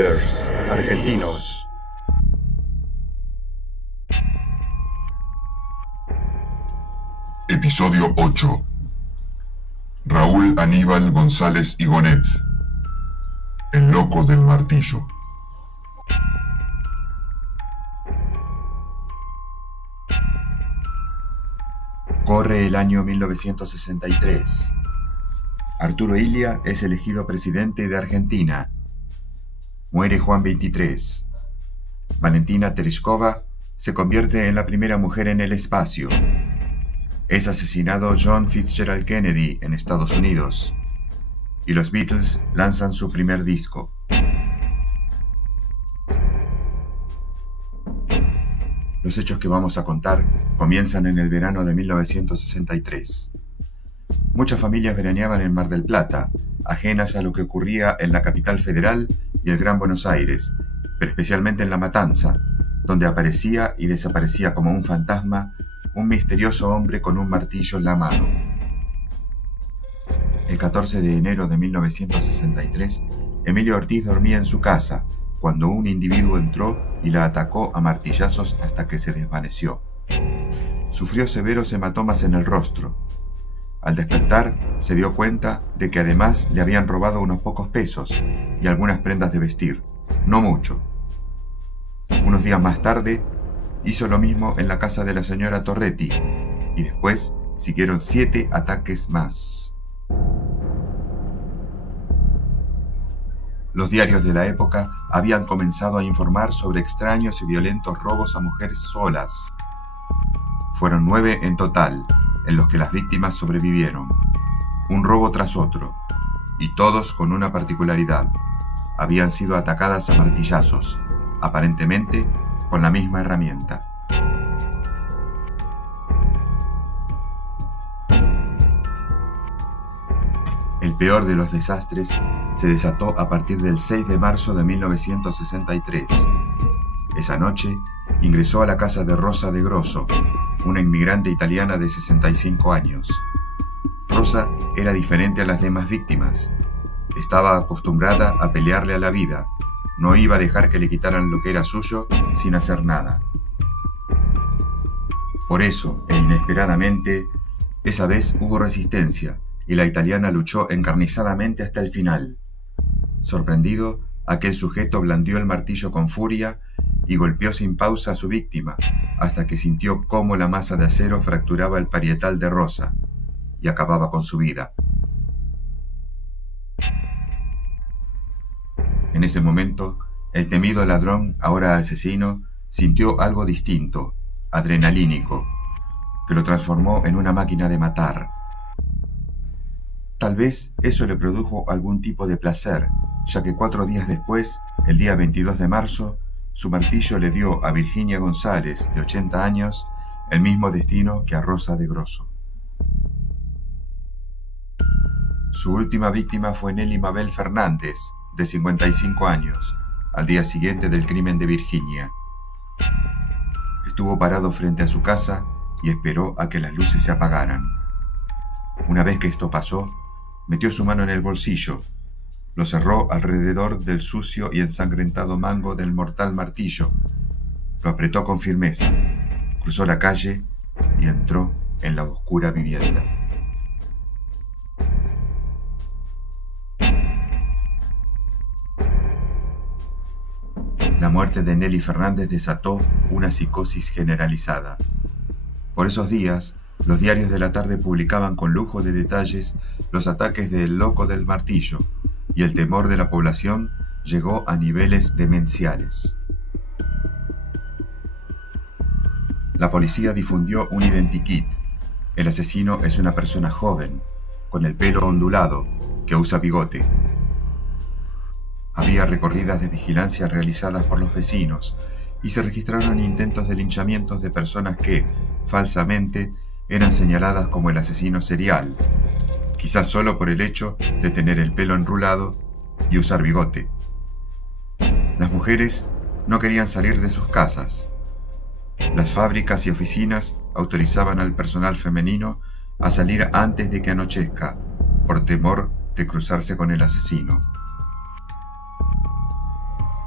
Thrillers argentinos. Episodio 8. Raúl Aníbal González Igonet, el loco del martillo. Corre el año 1963. Arturo Illia es elegido presidente de Argentina. Muere Juan XXIII. Valentina Tereshkova se convierte en la primera mujer en el espacio. Es asesinado John Fitzgerald Kennedy en Estados Unidos. Y los Beatles lanzan su primer disco. Los hechos que vamos a contar comienzan en el verano de 1963. Muchas familias veraneaban en Mar del Plata, ajenas a lo que ocurría en la capital federal y el Gran Buenos Aires, pero especialmente en La Matanza, donde aparecía y desaparecía como un fantasma un misterioso hombre con un martillo en la mano. El 14 de enero de 1963, Emilio Ortiz dormía en su casa, cuando un individuo entró y la atacó a martillazos hasta que se desvaneció. Sufrió severos hematomas en el rostro. Al despertar, se dio cuenta de que además le habían robado unos pocos pesos y algunas prendas de vestir, no mucho. Unos días más tarde, hizo lo mismo en la casa de la señora Torretti, y después siguieron 7 ataques más. Los diarios de la época habían comenzado a informar sobre extraños y violentos robos a mujeres solas. Fueron 9 en total, en los que las víctimas sobrevivieron, un robo tras otro, y todos con una particularidad: habían sido atacadas a martillazos, aparentemente con la misma herramienta. El peor de los desastres se desató a partir del 6 de marzo de 1963. Esa noche ingresó a la casa de Rosa de Grosso, una inmigrante italiana de 65 años. Rosa era diferente a las demás víctimas. Estaba acostumbrada a pelearle a la vida. No iba a dejar que le quitaran lo que era suyo sin hacer nada. Por eso, e inesperadamente, esa vez hubo resistencia y la italiana luchó encarnizadamente hasta el final. Sorprendido, aquel sujeto blandió el martillo con furia y golpeó sin pausa a su víctima, hasta que sintió cómo la masa de acero fracturaba el parietal de Rosa y acababa con su vida. En ese momento, el temido ladrón, ahora asesino, sintió algo distinto, adrenalínico, que lo transformó en una máquina de matar. Tal vez eso le produjo algún tipo de placer, ya que 4 días después, el día 22 de marzo, su martillo le dio a Virginia González, de 80 años, el mismo destino que a Rosa de Grosso. Su última víctima fue Nelly Mabel Fernández, de 55 años, al día siguiente del crimen de Virginia. Estuvo parado frente a su casa y esperó a que las luces se apagaran. Una vez que esto pasó, metió su mano en el bolsillo, lo cerró alrededor del sucio y ensangrentado mango del mortal martillo, lo apretó con firmeza, cruzó la calle y entró en la oscura vivienda. La muerte de Nelly Fernández desató una psicosis generalizada. Por esos días, los diarios de la tarde publicaban con lujo de detalles los ataques del loco del martillo, y el temor de la población llegó a niveles demenciales. La policía difundió un identikit. El asesino es una persona joven, con el pelo ondulado, que usa bigote. Había recorridas de vigilancia realizadas por los vecinos y se registraron intentos de linchamientos de personas que, falsamente, eran señaladas como el asesino serial, quizás solo por el hecho de tener el pelo enrulado y usar bigote. Las mujeres no querían salir de sus casas. Las fábricas y oficinas autorizaban al personal femenino a salir antes de que anochezca, por temor de cruzarse con el asesino.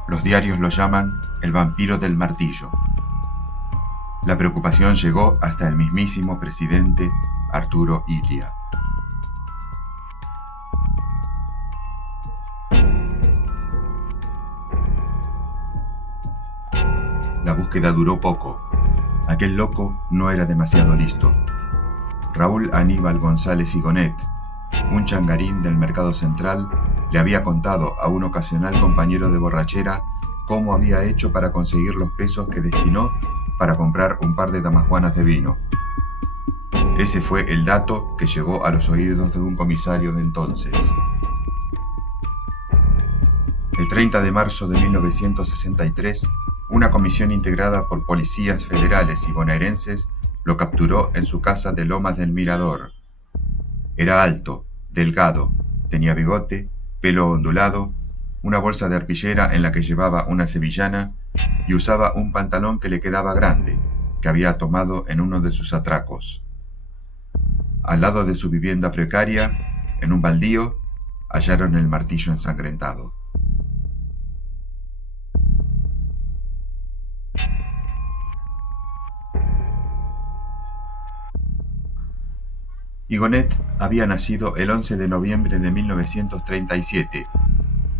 Los diarios lo llaman el vampiro del martillo. La preocupación llegó hasta el mismísimo presidente Arturo Illia. La búsqueda duró poco. Aquel loco no era demasiado listo. Raúl Aníbal González Igonet, un changarín del Mercado Central, le había contado a un ocasional compañero de borrachera cómo había hecho para conseguir los pesos que destinó para comprar un par de damajuanas de vino. Ese fue el dato que llegó a los oídos de un comisario de entonces. El 30 de marzo de 1963, una comisión integrada por policías federales y bonaerenses lo capturó en su casa de Lomas del Mirador. Era alto, delgado, tenía bigote, pelo ondulado, una bolsa de arpillera en la que llevaba una sevillana y usaba un pantalón que le quedaba grande, que había tomado en uno de sus atracos. Al lado de su vivienda precaria, en un baldío, hallaron el martillo ensangrentado. Igonet había nacido el 11 de noviembre de 1937.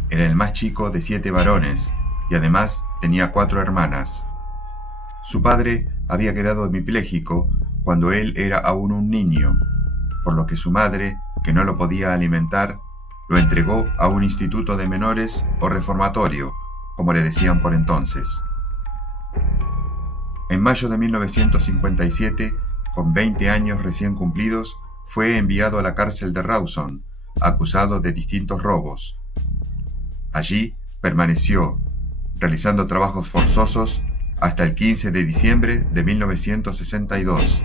Era el más chico de 7 varones y además tenía 4 hermanas. Su padre había quedado hemipléjico cuando él era aún un niño, por lo que su madre, que no lo podía alimentar, lo entregó a un instituto de menores o reformatorio, como le decían por entonces. En mayo de 1957, con 20 años recién cumplidos, fue enviado a la cárcel de Rawson, acusado de distintos robos. Allí permaneció, realizando trabajos forzosos, hasta el 15 de diciembre de 1962.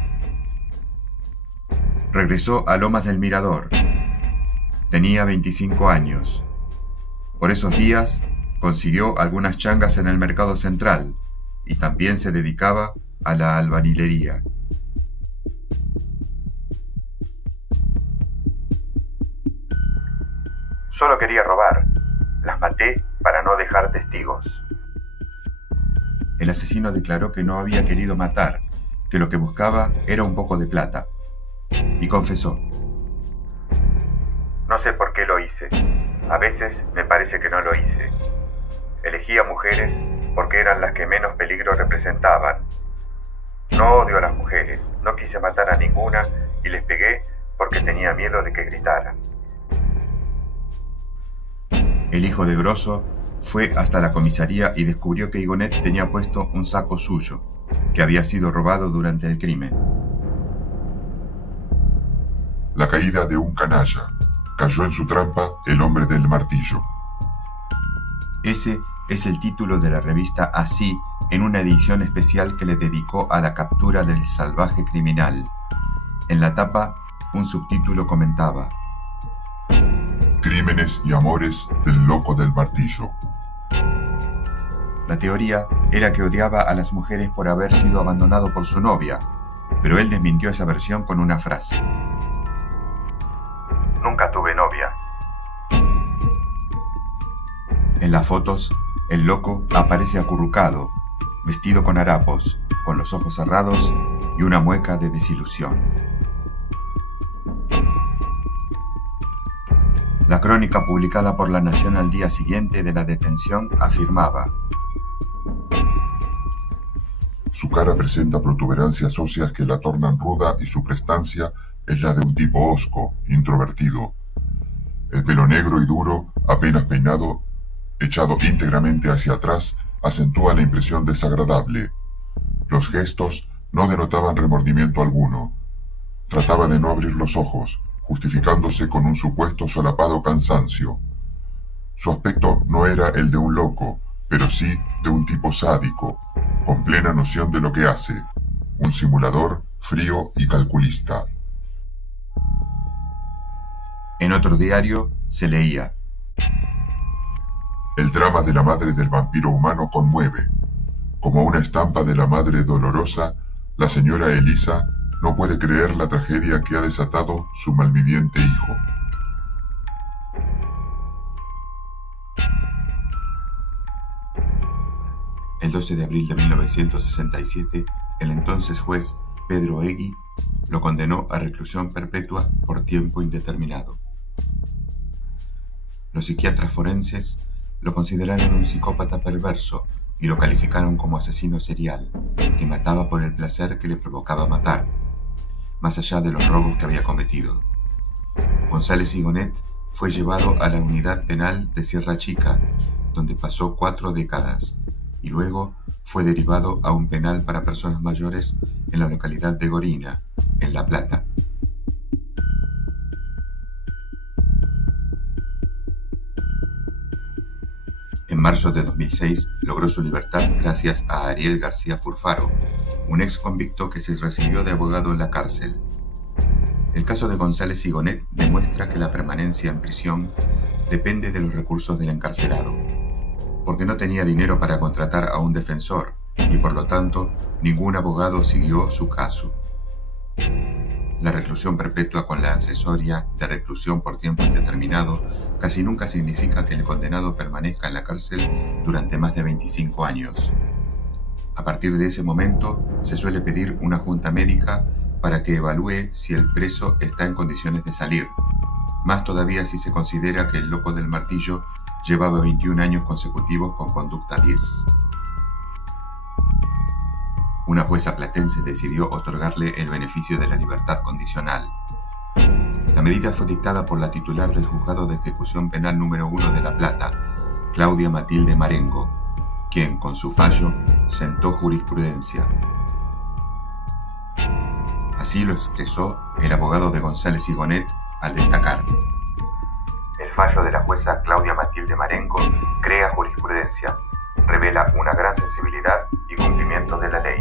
Regresó a Lomas del Mirador. Tenía 25 años. Por esos días consiguió algunas changas en el Mercado Central y también se dedicaba a la albañilería. Solo quería robar. Las maté para no dejar testigos. El asesino declaró que no había querido matar, que lo que buscaba era un poco de plata. Y confesó: No sé por qué lo hice. A veces me parece que no lo hice. Elegí a mujeres porque eran las que menos peligro representaban. No odio a las mujeres, no quise matar a ninguna y les pegué porque tenía miedo de que gritaran. El hijo de Grosso fue hasta la comisaría y descubrió que Igonet tenía puesto un saco suyo, que había sido robado durante el crimen. La caída de un canalla. Cayó en su trampa el hombre del martillo. Ese es el título de la revista Así, en una edición especial que le dedicó a la captura del salvaje criminal. En la tapa, un subtítulo comentaba: Crímenes y amores del loco del martillo. La teoría era que odiaba a las mujeres por haber sido abandonado por su novia, pero él desmintió esa versión con una frase: Nunca tuve novia. En las fotos, el loco aparece acurrucado, vestido con harapos, con los ojos cerrados y una mueca de desilusión. La crónica publicada por La Nación al día siguiente de la detención afirmaba: Su cara presenta protuberancias óseas que la tornan ruda y su prestancia es la de un tipo hosco, introvertido. El pelo negro y duro, apenas peinado, echado íntegramente hacia atrás, acentúa la impresión desagradable. Los gestos no denotaban remordimiento alguno. Trataba de no abrir los ojos, justificándose con un supuesto solapado cansancio. Su aspecto no era el de un loco, pero sí de un tipo sádico, con plena noción de lo que hace, un simulador frío y calculista. En otro diario se leía: El drama de la madre del vampiro humano conmueve. Como una estampa de la madre dolorosa, la señora Elisa no puede creer la tragedia que ha desatado su malviviente hijo. El 12 de abril de 1967, el entonces juez Pedro Egui lo condenó a reclusión perpetua por tiempo indeterminado. Los psiquiatras forenses lo consideraron un psicópata perverso y lo calificaron como asesino serial, que mataba por el placer que le provocaba matar, más allá de los robos que había cometido. González Igonet fue llevado a la unidad penal de Sierra Chica, donde pasó 4 décadas, y luego fue derivado a un penal para personas mayores en la localidad de Gorina, en La Plata. En marzo de 2006 logró su libertad gracias a Ariel García Furfaro, un ex convicto que se recibió de abogado en la cárcel. El caso de González Igonet demuestra que la permanencia en prisión depende de los recursos del encarcelado, porque no tenía dinero para contratar a un defensor y por lo tanto ningún abogado siguió su caso. La reclusión perpetua con la accesoria de reclusión por tiempo indeterminado casi nunca significa que el condenado permanezca en la cárcel durante más de 25 años. A partir de ese momento, se suele pedir una junta médica para que evalúe si el preso está en condiciones de salir, más todavía si se considera que el loco del martillo llevaba 21 años consecutivos con conducta 10. Una jueza platense decidió otorgarle el beneficio de la libertad condicional. La medida fue dictada por la titular del Juzgado de Ejecución Penal número 1 de La Plata, Claudia Matilde Marengo, quien, con su fallo, sentó jurisprudencia. Así lo expresó el abogado de González Igonet al destacar: el fallo de la jueza Claudia Matilde Marengo crea jurisprudencia, revela una gran sensibilidad y cumplimiento de la ley.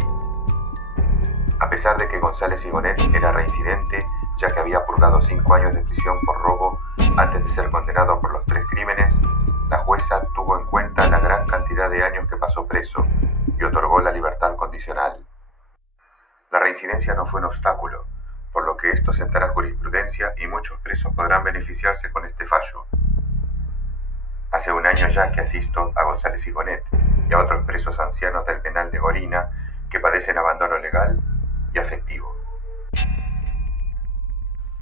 A pesar de que González Igonet era reincidente, ya que había purgado 5 años de prisión por robo antes de ser condenado por los 3 crímenes, la jueza tuvo en cuenta la gran cantidad de años que pasó preso y otorgó la libertad condicional. La reincidencia no fue un obstáculo, por lo que esto sentará jurisprudencia y muchos presos podrán beneficiarse con este fallo. Hace un año ya que asisto a González Igonet y a otros presos ancianos del penal de Gorina que padecen abandono legal y afectivo.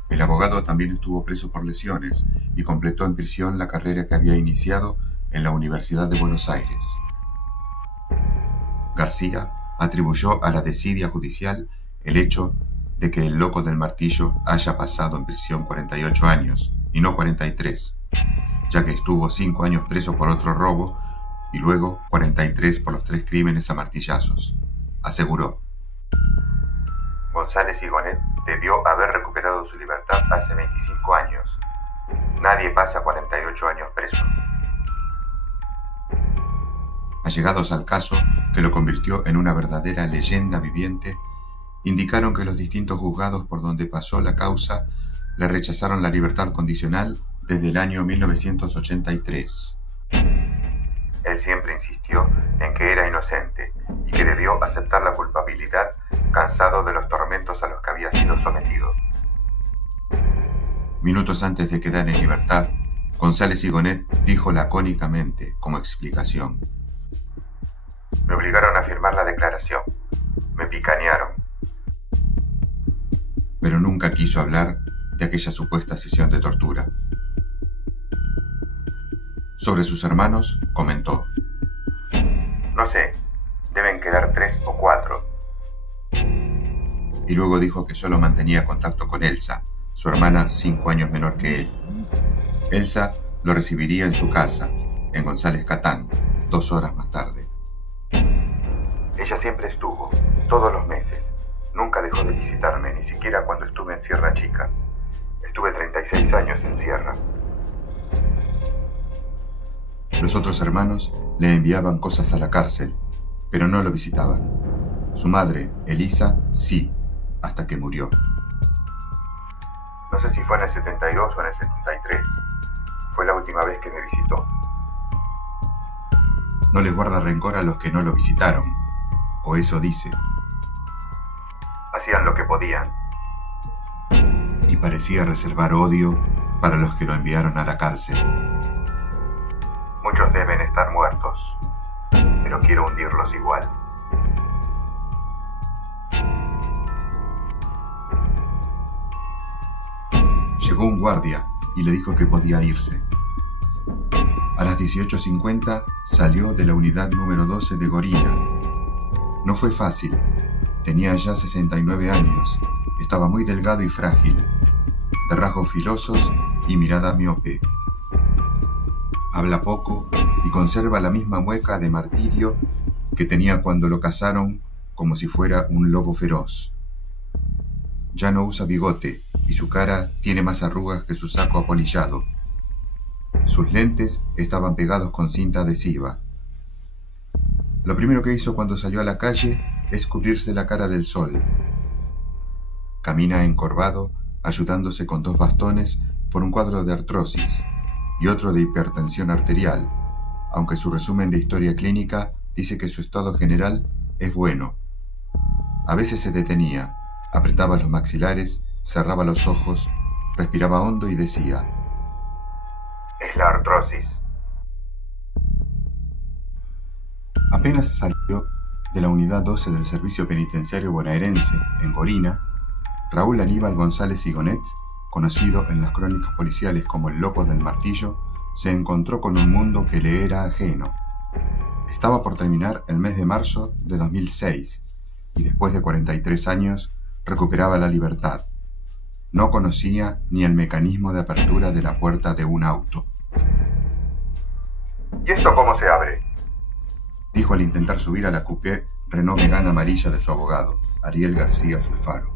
El abogado también estuvo preso por lesiones y completó en prisión la carrera que había iniciado en la Universidad de Buenos Aires. García atribuyó a la desidia judicial el hecho de que el loco del martillo haya pasado en prisión 48 años y no 43, ya que estuvo 5 años preso por otro robo y luego 43 por los 3 crímenes a martillazos. Aseguró: González Igonet debió haber recuperado su libertad hace 25 años. Nadie pasa 48 años preso. Allegados al caso, que lo convirtió en una verdadera leyenda viviente, indicaron que los distintos juzgados por donde pasó la causa le rechazaron la libertad condicional desde el año 1983. Él siempre insistió en que era inocente y que debió aceptar la culpabilidad, cansado de los tormentos a los que había sido sometido. Minutos antes de quedar en libertad, González Igonet dijo lacónicamente, como explicación: me obligaron a firmar la declaración. Me picanearon. Pero nunca quiso hablar de aquella supuesta sesión de tortura. Sobre sus hermanos, comentó: no sé, deben quedar 3 o 4. Y luego dijo que solo mantenía contacto con Elsa, su hermana 5 años menor que él. Elsa lo recibiría en su casa, en González Catán, 2 horas más tarde. Ella siempre estuvo, todos los meses. Nunca dejó de visitarme, ni siquiera cuando estuve en Sierra Chica. Estuve 36 años en Sierra. Los otros hermanos le enviaban cosas a la cárcel, pero no lo visitaban. Su madre, Elisa, sí, hasta que murió. No sé si fue en el 72 o en el 73. Fue la última vez que me visitó. No les guarda rencor a los que no lo visitaron, o eso dice. Hacían lo que podían. Y parecía reservar odio para los que lo enviaron a la cárcel. Muchos deben estar muertos, pero quiero quiero hundirlos igual. Llegó un guardia y le dijo que podía irse. A las 18:50 salió de la unidad número 12 de Gorina. No fue fácil. Tenía ya 69 años. Estaba muy delgado y frágil, de rasgos filosos y mirada miope. Habla poco y conserva la misma mueca de martirio que tenía cuando lo cazaron, como si fuera un lobo feroz. Ya no usa bigote y su cara tiene más arrugas que su saco apolillado. Sus lentes estaban pegados con cinta adhesiva. Lo primero que hizo cuando salió a la calle es cubrirse la cara del sol. Camina encorvado, ayudándose con 2 bastones por un cuadro de artrosis y otro de hipertensión arterial, aunque su resumen de historia clínica dice que su estado general es bueno. A veces se detenía, apretaba los maxilares, cerraba los ojos, respiraba hondo y decía: Es la artrosis. Apenas salió de la unidad 12 del Servicio Penitenciario Bonaerense, en Gorina, Raúl Aníbal González Igonet, conocido en las crónicas policiales como el Loco del Martillo, se encontró con un mundo que le era ajeno. Estaba por terminar el mes de marzo de 2006 y después de 43 años recuperaba la libertad. No conocía ni el mecanismo de apertura de la puerta de un auto. ¿Y esto cómo se abre? Dijo al intentar subir a la coupé Renault Megane amarilla de su abogado, Ariel García Fulfaro.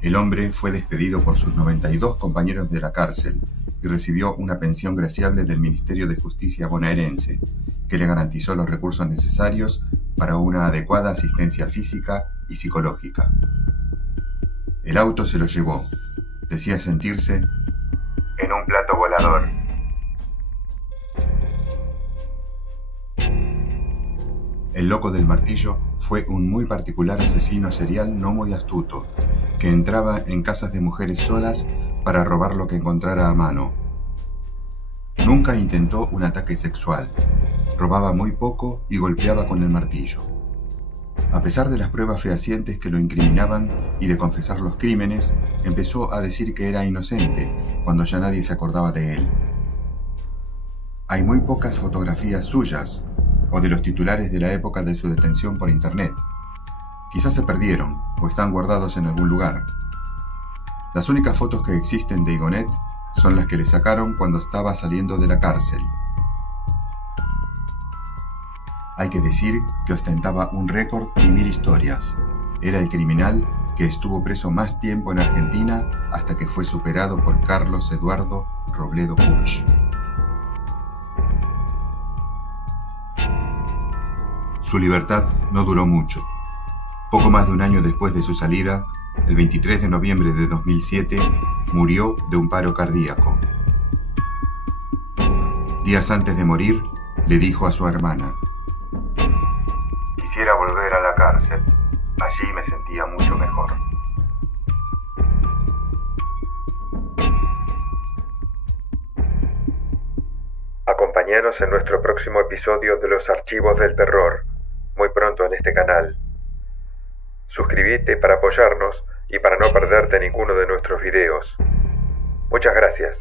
El hombre fue despedido por sus 92 compañeros de la cárcel y recibió una pensión graciable del Ministerio de Justicia bonaerense, que le garantizó los recursos necesarios para una adecuada asistencia física y psicológica. El auto se lo llevó. Decía sentirse en un plato volador. El Loco del Martillo fue un muy particular asesino serial no muy astuto, que entraba en casas de mujeres solas para robar lo que encontrara a mano. Nunca intentó un ataque sexual, robaba muy poco y golpeaba con el martillo. A pesar de las pruebas fehacientes que lo incriminaban y de confesar los crímenes, empezó a decir que era inocente cuando ya nadie se acordaba de él. Hay muy pocas fotografías suyas o de los titulares de la época de su detención por internet. Quizás se perdieron o están guardados en algún lugar. Las únicas fotos que existen de Igonet son las que le sacaron cuando estaba saliendo de la cárcel. Hay que decir que ostentaba un récord y 1000 historias. Era el criminal que estuvo preso más tiempo en Argentina hasta que fue superado por Carlos Eduardo Robledo Puch. Su libertad no duró mucho. Poco más de un año después de su salida, el 23 de noviembre de 2007, murió de un paro cardíaco. Días antes de morir, le dijo a su hermana: Quisiera volver a la cárcel. Allí me sentía mucho mejor. Acompáñanos en nuestro próximo episodio de Los Archivos del Terror, muy pronto en este canal. Suscríbete para apoyarnos y para no perderte ninguno de nuestros videos. Muchas gracias.